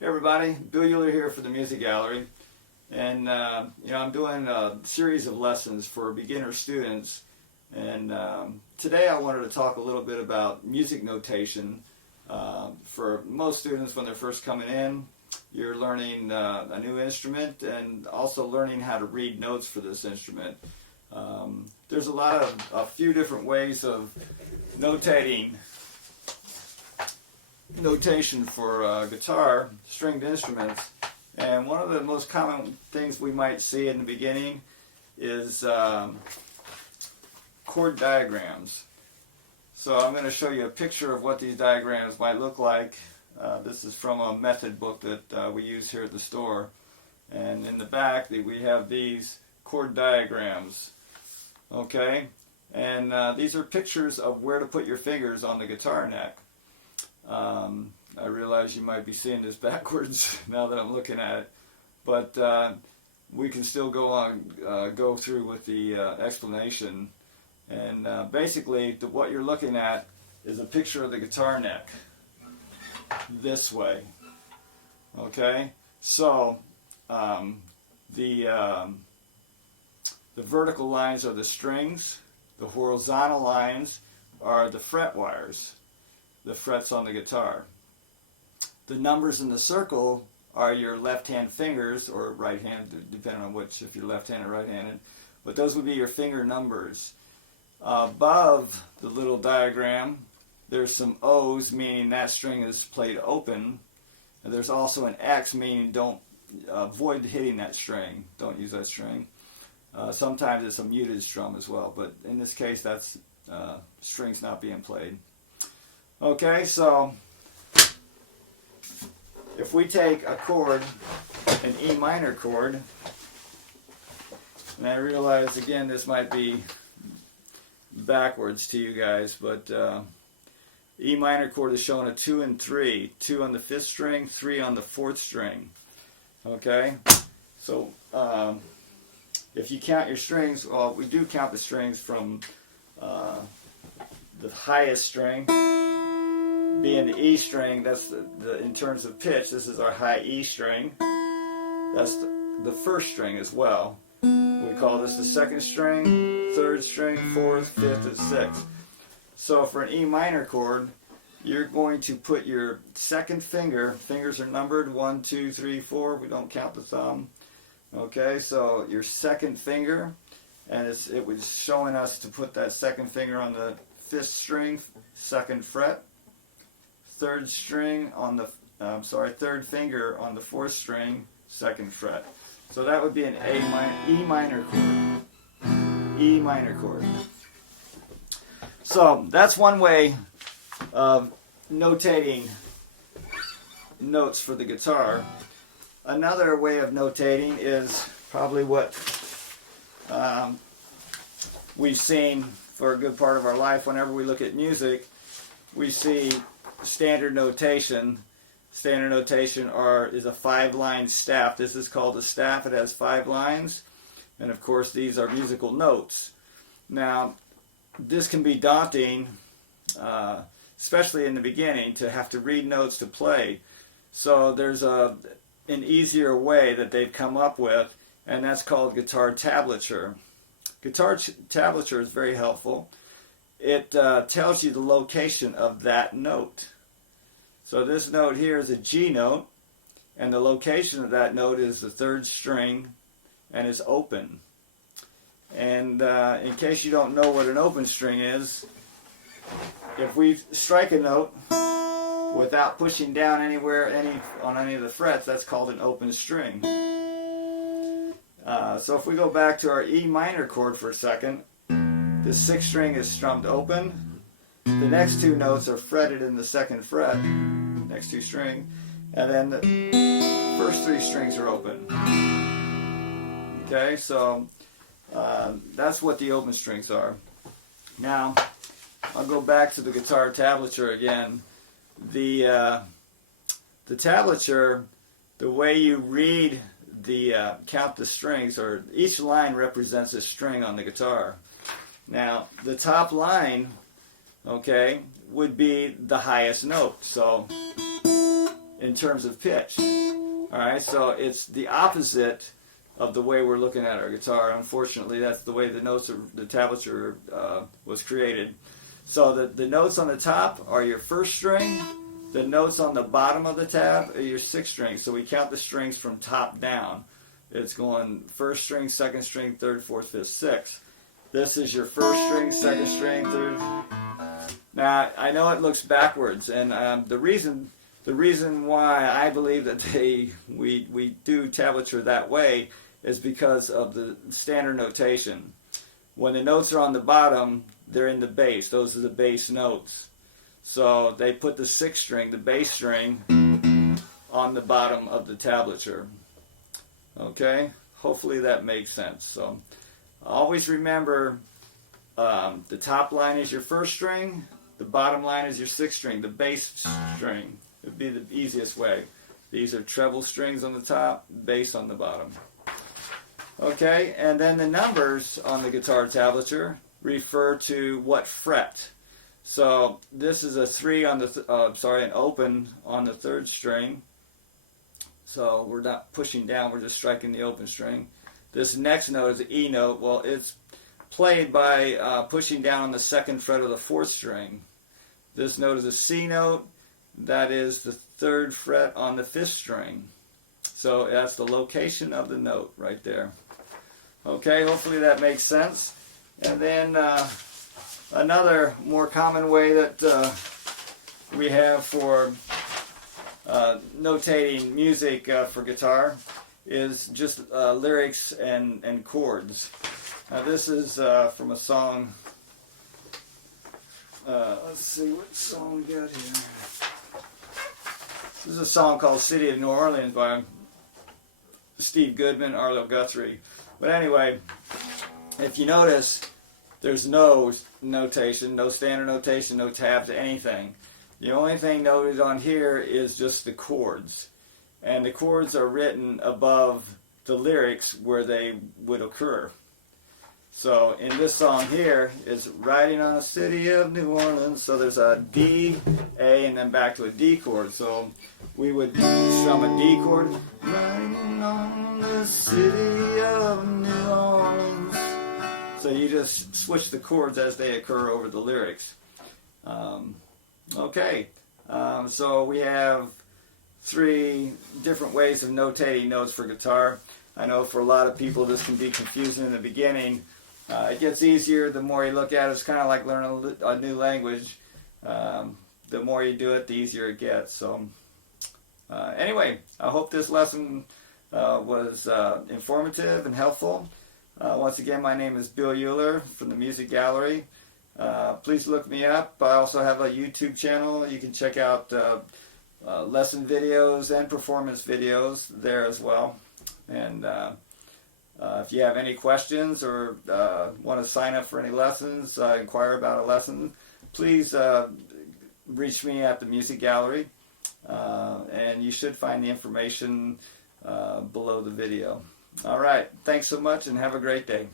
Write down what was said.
Hey everybody, Bill Uhler here for the Music Gallery, and I'm doing a series of lessons for beginner students, and today I wanted to talk a little bit about music notation. For most students when they're first coming in, you're learning a new instrument and also learning how to read notes for this instrument. There's a few different ways of notation for guitar, stringed instruments, and one of the most common things we might see in the beginning is chord diagrams. So I'm going to show you a picture of what these diagrams might look like. This is from a method book that we use here at the store, and in the back we have these chord diagrams. Okay, and these are pictures of where to put your fingers on the guitar neck. I realize you might be seeing this backwards now that I'm looking at it, but we can still go through with the explanation. And basically, what you're looking at is a picture of the guitar neck this way. Okay, so the vertical lines are the strings, the horizontal lines are the fret wires, the frets on the guitar. The numbers in the circle are your left-hand fingers, or right-handed, depending on which, if you're left-handed or right-handed, but those would be your finger numbers. Above the little diagram, there's some O's, meaning that string is played open, and there's also an X, meaning avoid hitting that string, don't use that string. Sometimes it's a muted strum as well, but in this case that's strings not being played. Okay, so if we take a chord, an E minor chord, and I realize again this might be backwards to you guys, but E minor chord is showing a 2 and 3, 2 on the 5th string, 3 on the 4th string. Okay, so if you count your strings, well, we do count the strings from the highest string being the E string. That's in terms of pitch, this is our high E string. That's the 1st string as well. We call this the 2nd string, 3rd string, 4th, 5th, and 6th. So for an E minor chord, you're going to put your second fingers are numbered 1, 2, 3, 4. We don't count the thumb. Okay, so your second finger, and it was showing us to put that second finger on the 5th string, 2nd fret, 3rd string on the, 3rd finger on the 4th string, 2nd fret. So that would be an E minor chord. E minor chord. So that's one way of notating notes for the guitar. Another way of notating is probably what we've seen for a good part of our life. Whenever we look at music, we see standard notation. Standard notation is a 5-line staff. This is called a staff. It has 5 lines, and of course these are musical notes. Now this can be daunting, especially in the beginning, to have to read notes to play. So there's an easier way that they've come up with, and that's called guitar tablature. Guitar tablature is very helpful. It tells you the location of that note. So this note here is a G note, and the location of that note is the 3rd string, and it's open. And in case you don't know what an open string is, if we strike a note without pushing down on any of the frets, that's called an open string. So if we go back to our E minor chord for a second, the 6th string is strummed open. The next 2 notes are fretted in the 2nd fret, next 2 string, and then the first 3 strings are open. Okay, so that's what the open strings are. Now, I'll go back to the guitar tablature again. The tablature, the way you read count the strings, or each line represents a string on the guitar. Now, the top line, okay, would be the highest note. So in terms of pitch. Alright, so it's the opposite of the way we're looking at our guitar. Unfortunately, that's the way the notes, the tablature was created. So the notes on the top are your first string. The notes on the bottom of the tab are your sixth string. So we count the strings from top down. It's going first string, second string, third, fourth, fifth, sixth. This is your first string, second string, third. Now I know it looks backwards, and the reason why I believe that we do tablature that way is because of the standard notation. When the notes are on the bottom, they're in the bass. Those are the bass notes. So they put the sixth string, the bass string, on the bottom of the tablature. Okay? Hopefully that makes sense. So always remember, the top line is your first string, the bottom line is your sixth string, the bass string. It would be the easiest way. These are treble strings on the top, bass on the bottom. Okay, and then the numbers on the guitar tablature refer to what fret. So this is a 3 on the, an open on the third string. So we're not pushing down, we're just striking the open string. This next note is an E note. Well, it's played by pushing down on the second fret of the fourth string. This note is a C note. That is the third fret on the fifth string. So that's the location of the note right there. Okay, hopefully that makes sense. And then another more common way that we have for notating music for guitar is just lyrics and chords. Now this is from a song. Let's see what song we got here. This is a song called City of New Orleans by Steve Goodman, Arlo Guthrie. But anyway, if you notice, there's no notation, no standard notation, no tabs, anything. The only thing noted on here is just the chords. And the chords are written above the lyrics where they would occur. So in this song here is Riding on the City of New Orleans. So there's a D, A, and then back to a D chord. So we would strum a D chord. Riding on the City of New Orleans. So you just switch the chords as they occur over the lyrics. Okay, so we have 3 different ways of notating notes for guitar. I know for a lot of people this can be confusing in the beginning. It gets easier the more you look at it. It's kind of like learning a new language. The more you do it, the easier it gets. So anyway, I hope this lesson was informative and helpful. Once again, my name is Bill Uhler from the Music Gallery. Please look me up. I also have a YouTube channel. You can check out lesson videos and performance videos there as well. And if you have any questions or want to sign up for any lessons, inquire about a lesson, please reach me at the Music Gallery. And you should find the information below the video. All right. Thanks so much and have a great day.